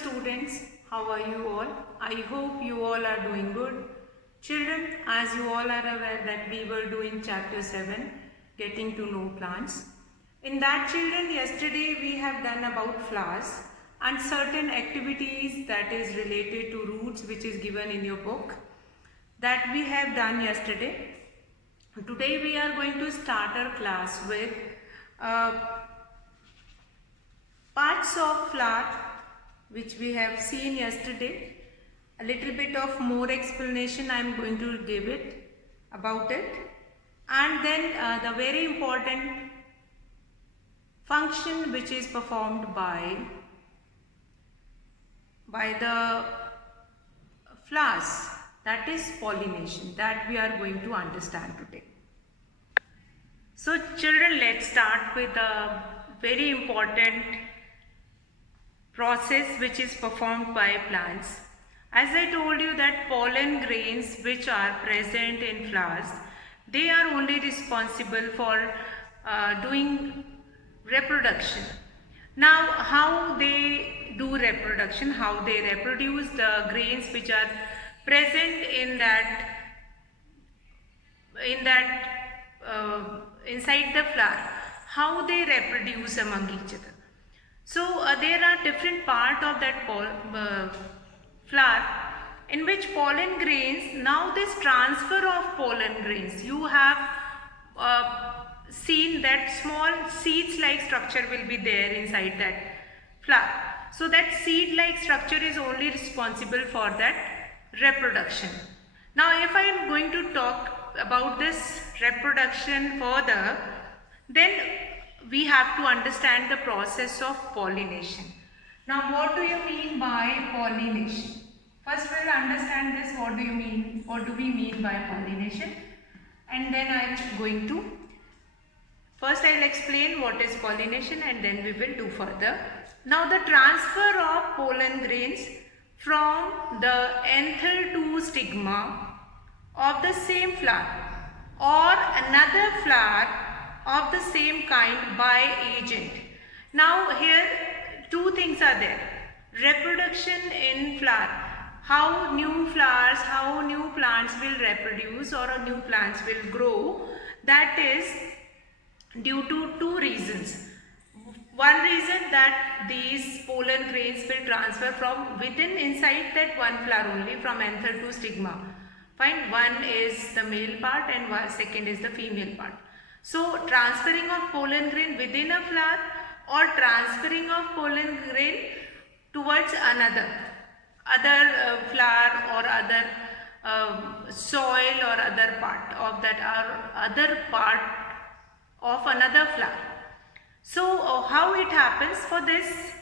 students, how are you all? I hope you all are doing good. Children, as you all are aware that we were doing chapter 7, getting to know plants. In that, children, yesterday we have done about flowers and certain activities that is related to roots, which is given in your book, that we have done yesterday. Today we are going to start our class with uh, parts of flower which we have seen yesterday. A little bit of more explanation I am going to give it about it, and then the very important function which is performed by the flowers, that is pollination, that we are going to understand today. So children, let's start with a very important process which is performed by plants. As I told you that pollen grains which are present in flowers, they are only responsible for doing reproduction. Now, how they do reproduction, how they reproduce the grains which are present inside the flower, how they reproduce among each other. So there are different part of that flower in which pollen grains, now this transfer of pollen grains, you have seen that small seeds like structure will be there inside that flower. So that seed like structure is only responsible for that reproduction. Now if I am going to talk about this reproduction further, then we have to understand the process of pollination. Now what do you mean by pollination? First we'll understand this, what do we mean by pollination, and then I'm going to, first I'll explain what is pollination and then we will do further. Now the transfer of pollen grains from the anther to stigma of the same flower or another flower of the same kind by agent. Now here two things are there. Reproduction in flower. How new flowers, how new plants will reproduce or new plants will grow. That is due to two reasons. One reason that these pollen grains will transfer from within inside that one flower only, from anther to stigma. Fine, one is the male part and second is the female part. So transferring of pollen grain within a flower or transferring of pollen grain towards other flower or other soil or other part of that or other part of another flower. So how it happens for this?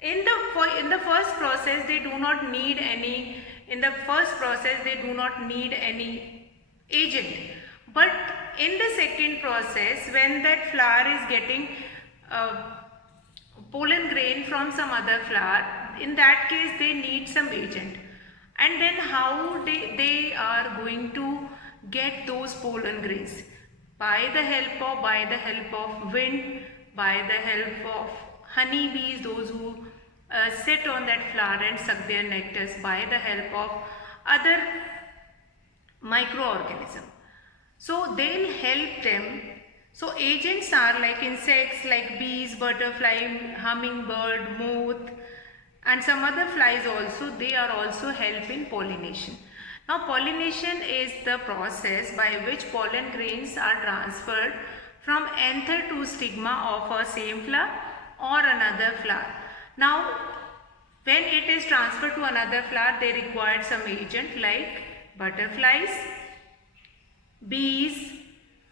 In the first process they do not need any. In the first process they do not need any agent. But in the second process, when that flower is getting pollen grain from some other flower, in that case they need some agent. And then how they are going to get those pollen grains? By the help of wind, by the help of honeybees, those who sit on that flower and suck their nectars, by the help of other microorganisms. So they'll help them. So agents are like insects like bees, butterfly, hummingbird, moth and some other flies also. They are also help in pollination. Now pollination is the process by which pollen grains are transferred from anther to stigma of a same flower or another flower. Now when it is transferred to another flower, they require some agent like butterflies, bees,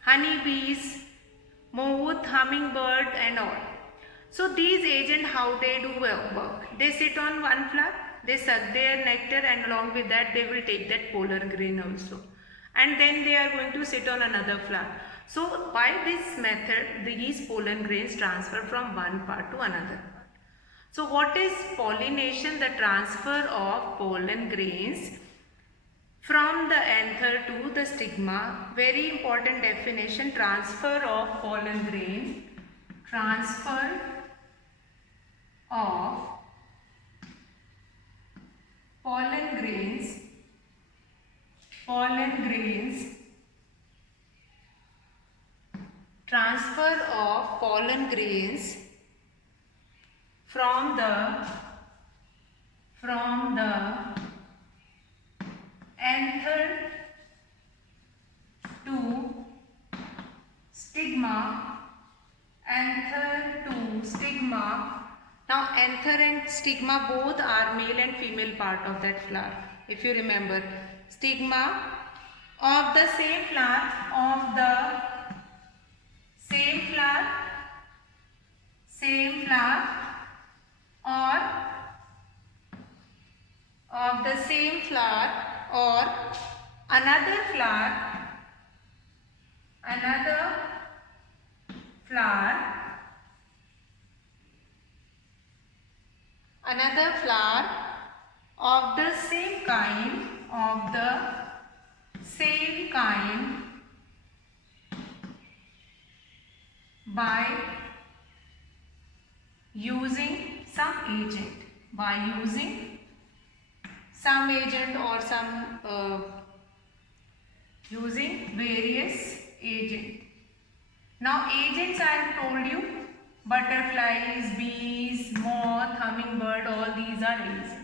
honeybees, moth, hummingbird and all. So these agents, how they do work? They sit on one flower, they suck their nectar and along with that they will take that pollen grain also. And then they are going to sit on another flower. So by this method, these pollen grains transfer from one part to another part. So what is pollination? The transfer of pollen grains from the anther to the stigma. Very important definition, transfer of pollen grain, transfer of transfer of pollen grains from the anther to stigma. Now anther and stigma both are male and female part of that flower. If you remember, stigma of the same flower, or of the same flower or another flower of the same kind by using some agent or using various agent. Now agents I have told you, butterflies, bees, moth, hummingbird, all these are agents.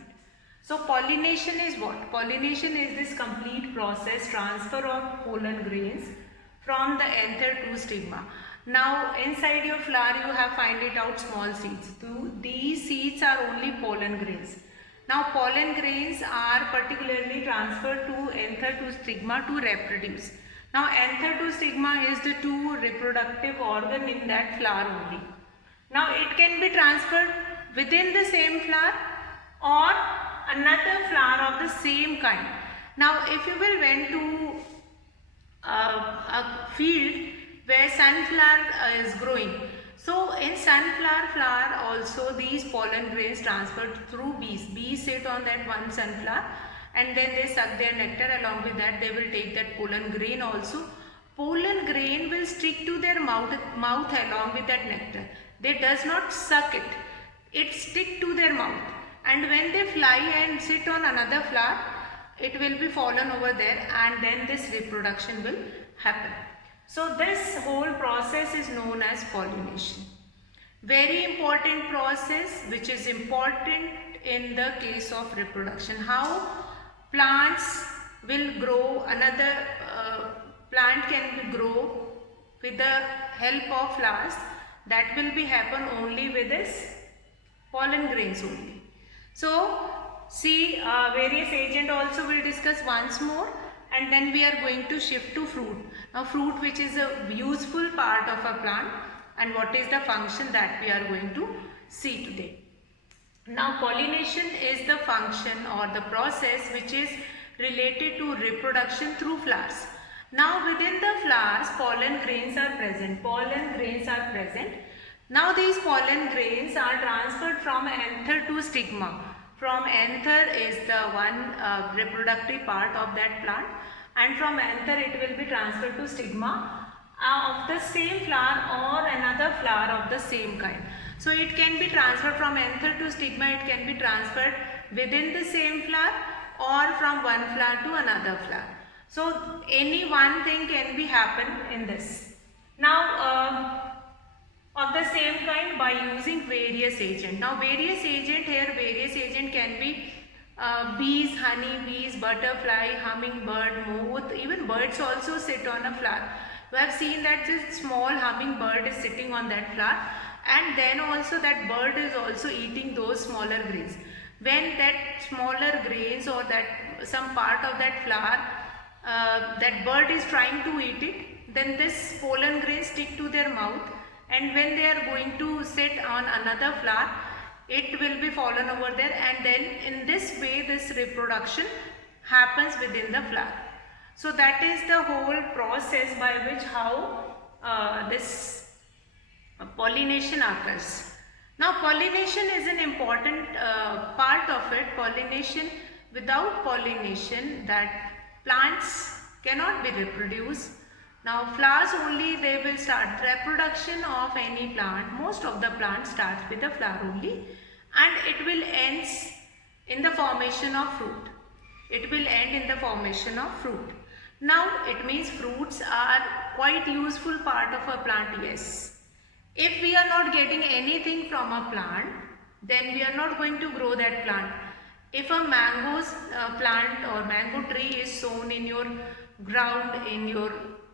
So pollination is what? Pollination is this complete process, transfer of pollen grains from the anther to stigma. Now inside your flower you have find it out small seeds. These seeds are only pollen grains. Now pollen grains are particularly transferred to anther to stigma to reproduce. Now anther to stigma is the two reproductive organ in that flower only. Now it can be transferred within the same flower or another flower of the same kind. Now if you will went to a field where sunflower is growing, so in sunflower flower also these pollen grains transferred through bees. Bees sit on that one sunflower and then they suck their nectar. Along with that they will take that pollen grain also. Pollen grain will stick to their mouth along with that nectar. They does not suck it. It stick to their mouth. And when they fly and sit on another flower, it will be fallen over there and then this reproduction will happen. So this whole process is known as pollination. Very important process which is important in the case of reproduction. How plants will grow, another plant can grow with the help of flowers, that will be happen only with this pollen grains only. So see, various agent also will discuss once more, and then we are going to shift to fruit. Now fruit, which is a useful part of a plant, and what is the function that we are going to see today. Now pollination is the function or the process which is related to reproduction through flowers. Now within the flowers pollen grains are present. Now these pollen grains are transferred from anther to stigma. From anther is the one reproductive part of that plant, and from anther it will be transferred to stigma of the same flower or another flower of the same kind. So it can be transferred from anther to stigma, it can be transferred within the same flower or from one flower to another flower. So any one thing can be happen in this. Now of the same kind by using various agent. Now various agent can be bees, honey bees, butterfly, hummingbird, moth, even birds also sit on a flower. We have seen that this small hummingbird is sitting on that flower, and then also that bird is also eating those smaller grains. When that smaller grains or that some part of that flower, that bird is trying to eat it, then this pollen grains stick to their mouth, and when they are going to sit on another flower, it will be fallen over there, and then in this way this reproduction happens within the flower. So that is the whole process by which how this pollination occurs. Now pollination is an important part of it. Pollination, without pollination that plants cannot be reproduced. Now flowers only they will start reproduction of any plant. Most of the plant starts with the flower only, and it will ends in the formation of fruit. it will end in the formation of fruit. Now it means fruits are quite useful part of a plant, yes. If we are not getting anything from a plant, then we are not going to grow that plant. If a mango plant or mango tree is sown in your ground,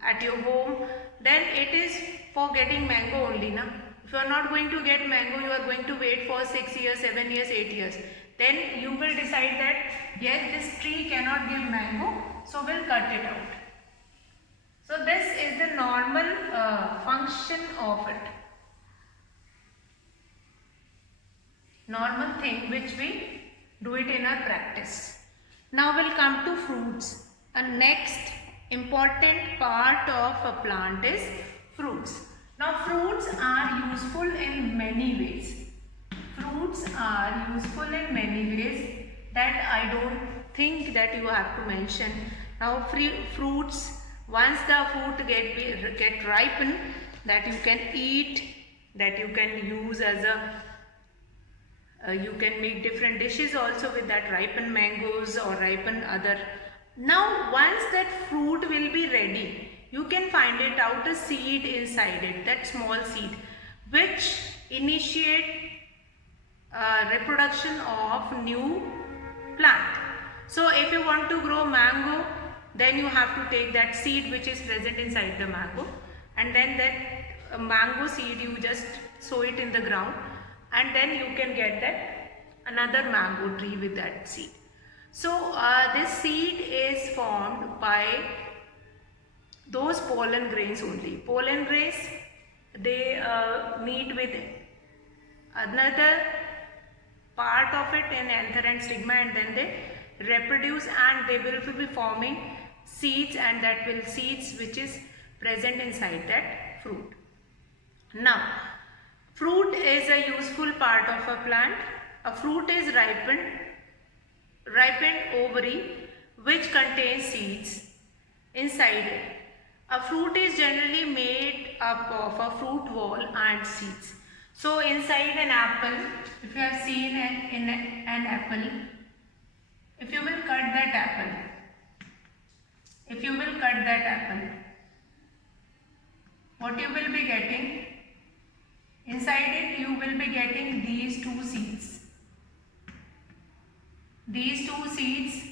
at your home, then it is for getting mango only, na? If you are not going to get mango, you are going to wait for 6 years, 7 years, 8 years. Then you will decide that yes, this tree cannot give mango, so we'll cut it out. So this is the normal function of it. Normal thing which we do it in our practice. Now we'll come to fruits. A next important part of a plant is fruits. Now fruits are useful in many ways. Fruits are useful in many ways that I don't think that you have to mention. Now fruits, once the fruit get ripen, that you can eat, that you can use as a you can make different dishes also with that ripened mangoes or ripened other. Now once that fruit will be ready, you can find it out a seed inside it, that small seed, which initiate reproduction of new plant. So if you want to grow mango, then you have to take that seed which is present inside the mango, and then that mango seed you just sow it in the ground, and then you can get that another mango tree with that seed. So this seed is formed by those pollen grains only. Pollen grains, they meet with another part of it in anther and stigma, and then they reproduce and they will be forming seeds, and that will seeds which is present inside that fruit. Now fruit is a useful part of a plant. A fruit is ripened ovary which contains seeds inside it. A fruit is generally made up of a fruit wall and seeds. So inside an apple, if you have seen an apple, if you will cut that apple, what you will be getting? Inside it you will be getting these two seeds. These two seeds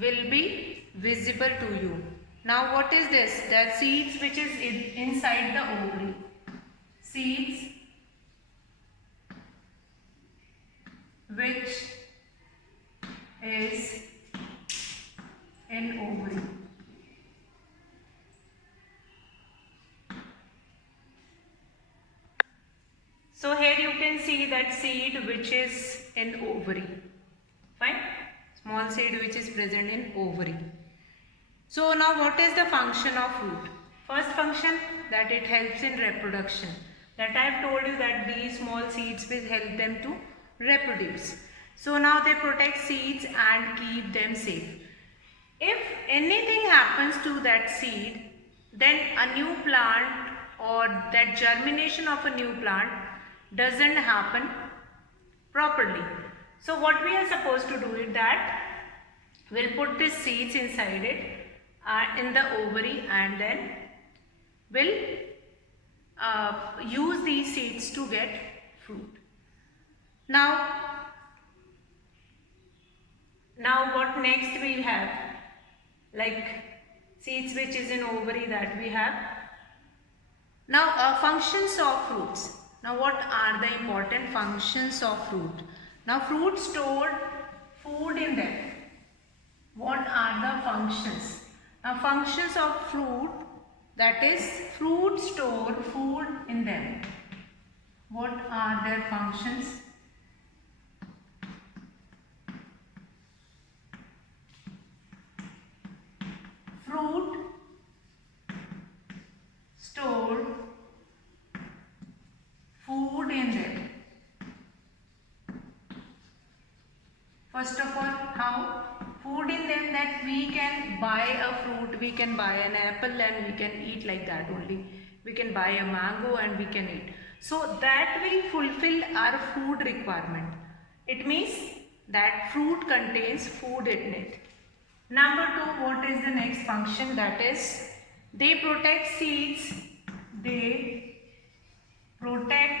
will be visible to you. Now what is this? The seeds which is inside the ovary. Seeds which is in ovary. So here you can see that seed which is in ovary. Fine? Small seed which is present in ovary. So now what is the function of fruit? First function, that it helps in reproduction. That I have told you that these small seeds will help them to reproduce. So now they protect seeds and keep them safe. If anything happens to that seed, then a new plant or that germination of a new plant doesn't happen properly. So what we are supposed to do is that we'll put these seeds inside it in the ovary, and then we'll use these seeds to get fruit. Now what next we have? Like seeds which is in ovary, that we have. Now functions of fruits. Now what are the important functions of fruit? Now fruit stored food in them. What are the functions? Now functions of fruit, that is fruit store food in them. What are their functions? Fruit store food in them. First of all, how? Food in them, that we can buy a fruit, we can buy an apple and we can eat like that only. We can buy a mango and we can eat. So that will fulfill our food requirement. It means that fruit contains food in it. Number 2, what is the next function? That is, they protect seeds. They protect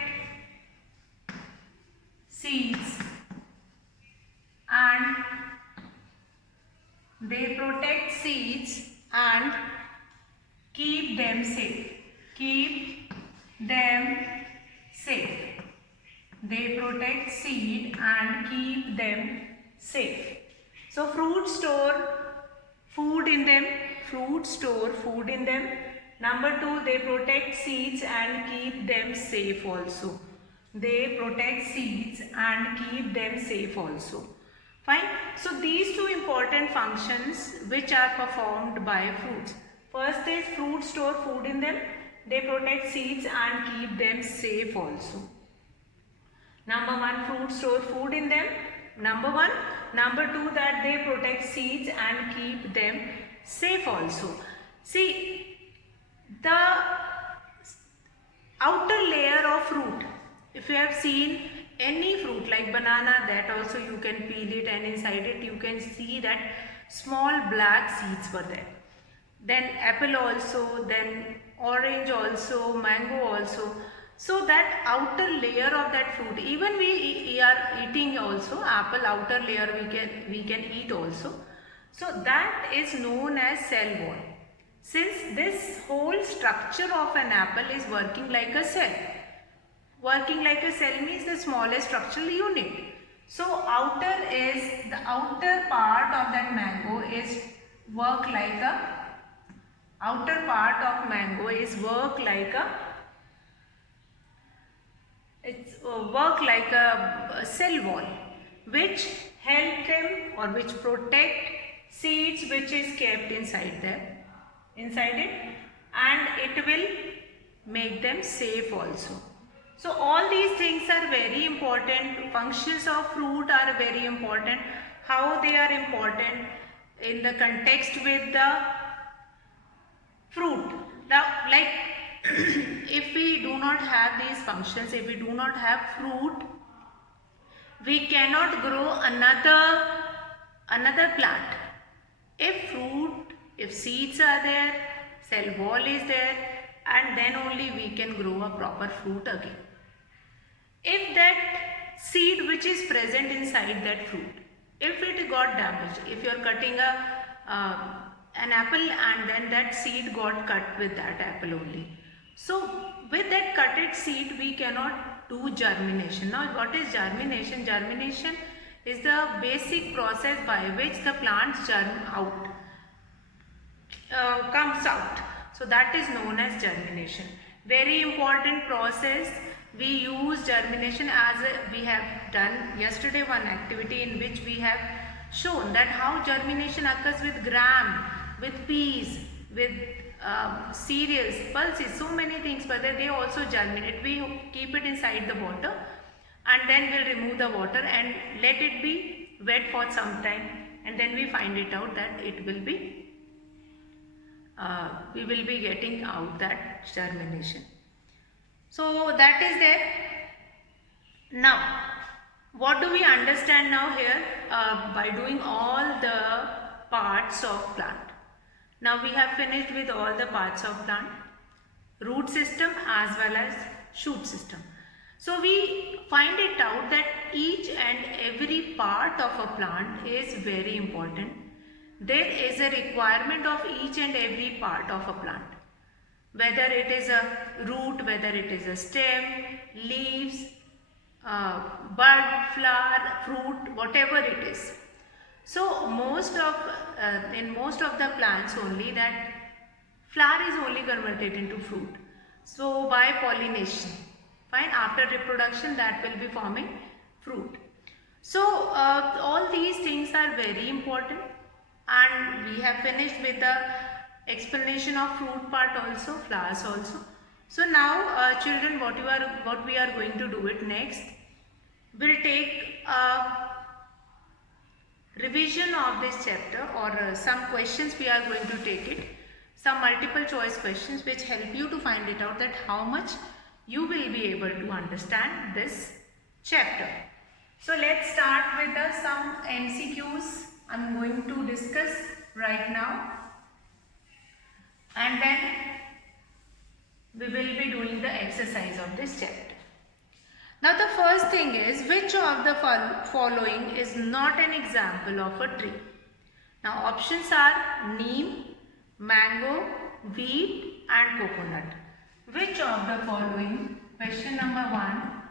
seeds and keep them safe. Keep them safe. They protect seed and keep them safe. So fruit store food in them. Fruit store food in them. Number 2, they protect seeds and keep them safe also. They protect seeds and keep them safe also. Fine. So these two important functions which are performed by fruits. First is fruit store food in them. They protect seeds and keep them safe also. Number 1, fruit store food in them. Number 1. Number 2, that they protect seeds and keep them safe also. See, the outer layer of fruit, if you have seen any fruit like banana, that also you can peel it and inside it you can see that small black seeds were there. Then apple also, then orange also, mango also. So that outer layer of that fruit, even we are eating also, apple outer layer we can eat also. So that is known as cell wall. Since this whole structure of an apple is working like a cell. Working like a cell means the smallest structural unit. So the outer part of that mango is work like a cell wall, which help them or which protect seeds which is kept inside it, and it will make them safe also. So all these things are very important. Functions of fruit are very important. How they are important in the context with the fruit. Now, like if we do not have these functions, if we do not have fruit, we cannot grow another plant. If seeds are there, cell wall is there, and then only we can grow a proper fruit again. If that seed which is present inside that fruit, if it got damaged, if you are cutting an apple and then that seed got cut with that apple only. So with that cutted seed we cannot do germination. Now what is germination? Germination is the basic process by which the plants comes out. So that is known as germination. Very important process. We use germination as we have done yesterday one activity in which we have shown that how germination occurs with gram, with peas, with cereals, pulses, so many things, but they also germinate. We keep it inside the water and then we'll remove the water and let it be wet for some time, and then we find it out that it will be we will be getting out that germination. So that is there. Now what do we understand now here by doing all the parts of plant? Now we have finished with all the parts of plant, root system as well as shoot system. So we find it out that each and every part of a plant is very important. There is a requirement of each and every part of a plant. Whether it is a root, whether it is a stem, leaves, bud, flower, fruit, whatever it is. So in most of the plants only that flower is only converted into fruit. So by pollination, fine, after reproduction that will be forming fruit. So all these things are very important, and we have finished with the explanation of fruit part also, flowers also. So now children, what we are going to do it next, we'll take a revision of this chapter, or some questions we are going to take it, some multiple choice questions which help you to find it out that how much you will be able to understand this chapter. So let's start with some MCQs. I'm going to discuss right now, and then we will be doing the exercise of this chapter. Now the first thing is, which of the following is not an example of a tree? Now options are neem, mango, wheat and coconut. Which of the following, question number 1,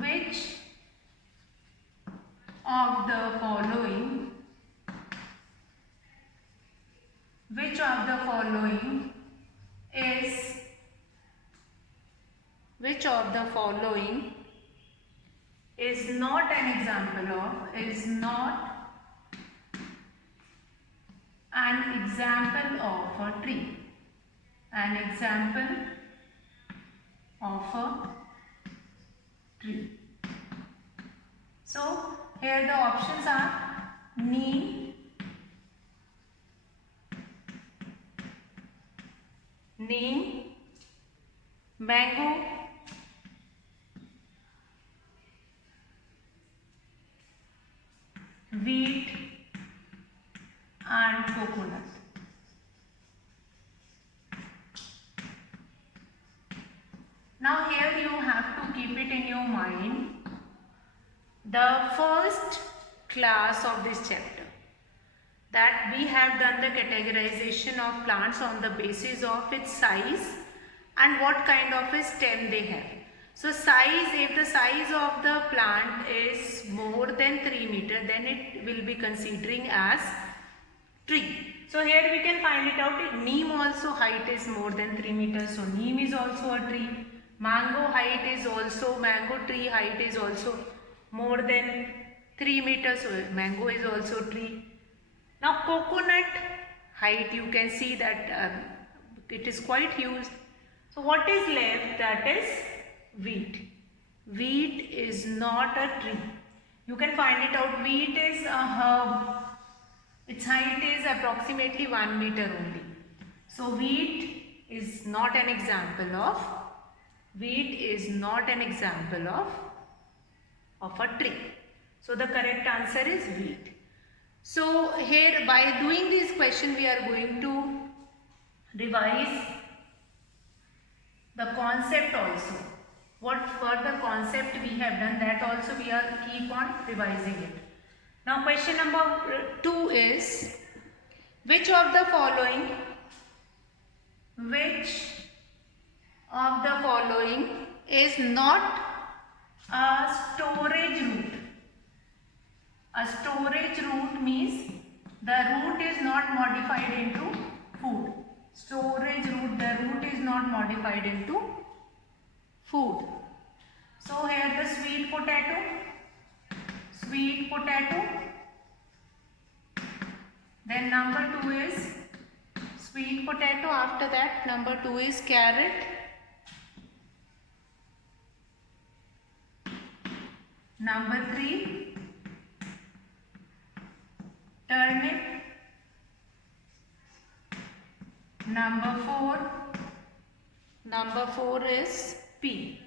which of the following is not an example of a tree? An example of a tree. So here the options are neem, mango, wheat and coconut. Now here you have to keep it in your mind, the first class of this chapter, that we have done the categorization of plants on the basis of its size and what kind of a stem they have. So size, if the size of the plant is more than 3 meters, then it will be considering as tree. So here we can find it out. Neem also height is more than 3 meters, so neem is also a tree. Mango tree height is also more than 3 meters, so mango is also tree. Now coconut height, you can see that it is quite huge. So what is left? That is wheat. Wheat is not a tree. You can find it out. Wheat is a herb. Its height is approximately 1 meter only. So wheat is not an example of a tree. So the correct answer is wheat. So here, by doing this question, we are going to revise the concept also. What further concept we have done, that also we are keep on revising it. Now question number 2 is, which of the following is not a storage root? A storage root means the root is not modified into food. Storage root, the root is not modified into food. So here the sweet potato. Then number 2 is sweet potato. After that, number 2 is carrot. Number 3, turnip. Number 4 is pea.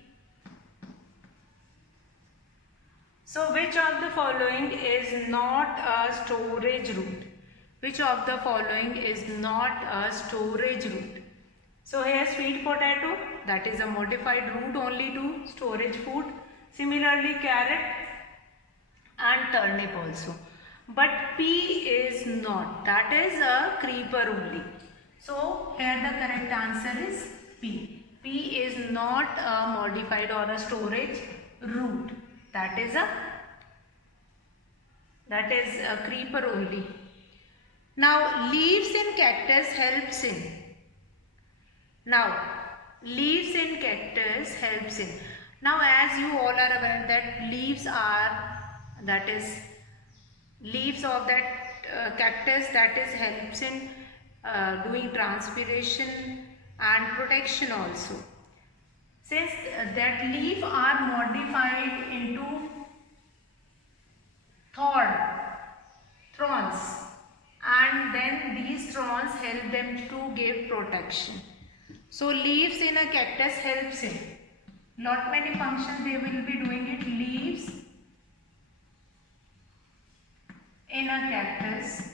So which of the following is not a storage root? So here sweet potato, that is a modified root only to storage food. Similarly carrot and turnip also. But pea is not, that is a creeper only. So here the correct answer is pea. Pea is not a modified or a storage root. That is a creeper only. Now leaves in cactus helps in. Now as you all are aware that leaves of that cactus, that is helps in doing transpiration and protection also. Since that leaf are modified into thorns, and then these thorns help them to give protection. So leaves in a cactus helps in lot many functions. They will be doing it. Leaves in a cactus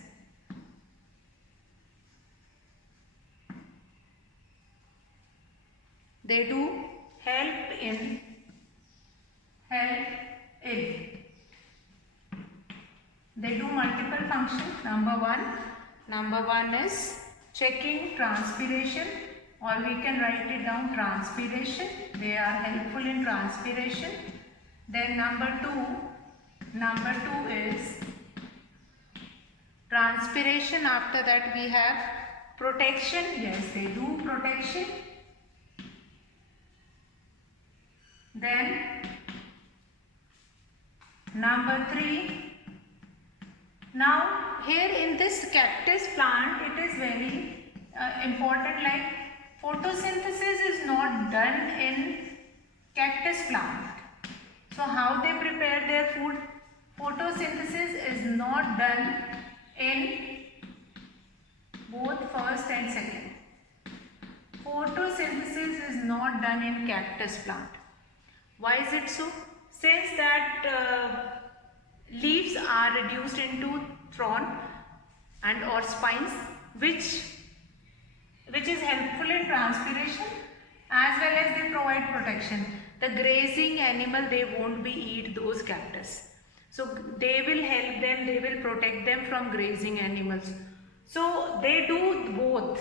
They do help in they do multiple functions. Number one is checking transpiration, or we can write it down transpiration. They are helpful in transpiration. Then number two is transpiration. After that we have protection. Yes, they do protection. Then number 3. Now here in this cactus plant, it is very important, like photosynthesis is not done in cactus plant. So how they prepare their food? Photosynthesis is not done in both first and second. Photosynthesis is not done in cactus plant. Why is it so? Since that leaves are reduced into frond and or spines, which is helpful in transpiration, as well as they provide protection. The grazing animal, they won't be eat those cactus. So they will help them, they will protect them from grazing animals. So they do both.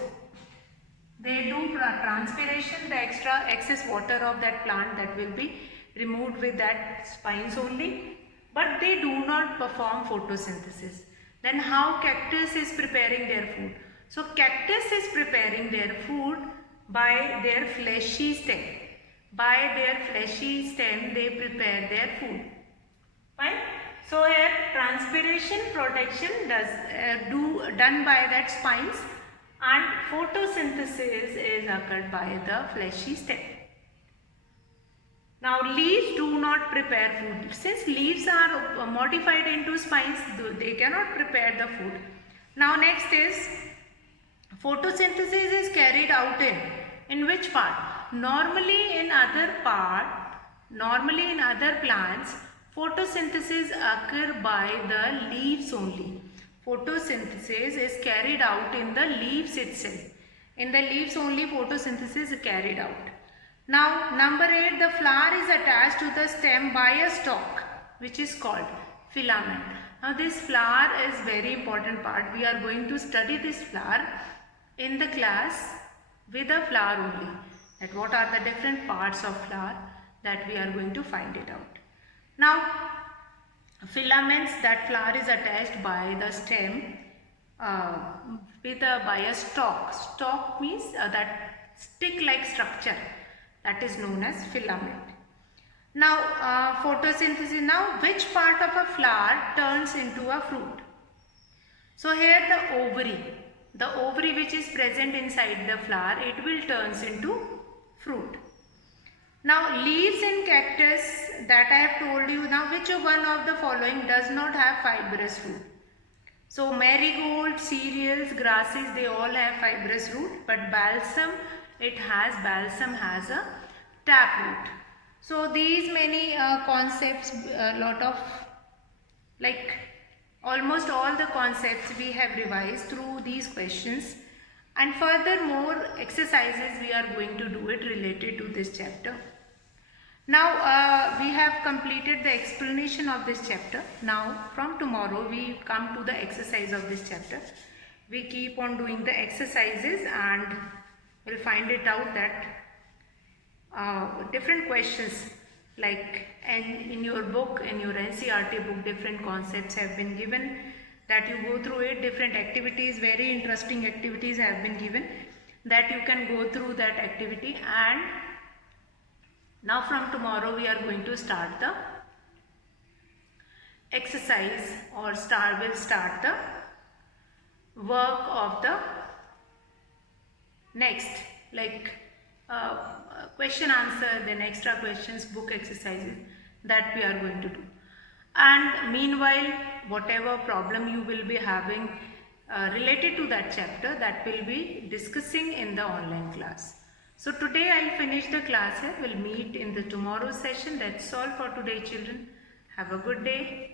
They do transpiration, the excess water of that plant that will be removed with that spines only, but they do not perform photosynthesis. Then how cactus is preparing their food? So cactus is preparing their food by their fleshy stem. By their fleshy stem they prepare their food. Fine. So here transpiration, protection done by that spines, and photosynthesis is occurred by the fleshy stem. Now leaves do not prepare food. Since leaves are modified into spines, they cannot prepare the food. Now next is photosynthesis is carried out in which part? Normally in other plants, photosynthesis occur by the leaves only. Photosynthesis is carried out in the leaves itself. In the leaves only photosynthesis is carried out. Now number 8, the flower is attached to the stem by a stalk, which is called filament. Now this flower is very important part. We are going to study this flower in the class with a flower only. That what are the different parts of flower, that we are going to find it out. Now filaments, that flower is attached by the stem by a stalk. Stalk means that stick-like structure, that is known as filament. Now photosynthesis. Now which part of a flower turns into a fruit? So here the ovary which is present inside the flower, it will turns into fruit. Now leaves in cactus, that I have told you. Now which one of the following does not have fibrous root? So marigold, cereals, grasses, they all have fibrous root, but balsam has a taproot. So these many concepts, almost all the concepts we have revised through these questions, and furthermore exercises we are going to do it related to this chapter. Now we have completed the explanation of this chapter. Now from tomorrow we come to the exercise of this chapter. We keep on doing the exercises and we'll find it out that different questions, like in your book, in your NCERT book, different concepts have been given, that you go through it. Different activities, very interesting activities have been given, that you can go through that activity. And now from tomorrow we are going to start the exercise, or we'll start the work of the next, question answer, then extra questions, book exercises that we are going to do. And meanwhile, whatever problem you will be having related to that chapter, that will be discussing in the online class. So today I'll finish the class here. We'll meet in the tomorrow's session. That's all for today, children. Have a good day.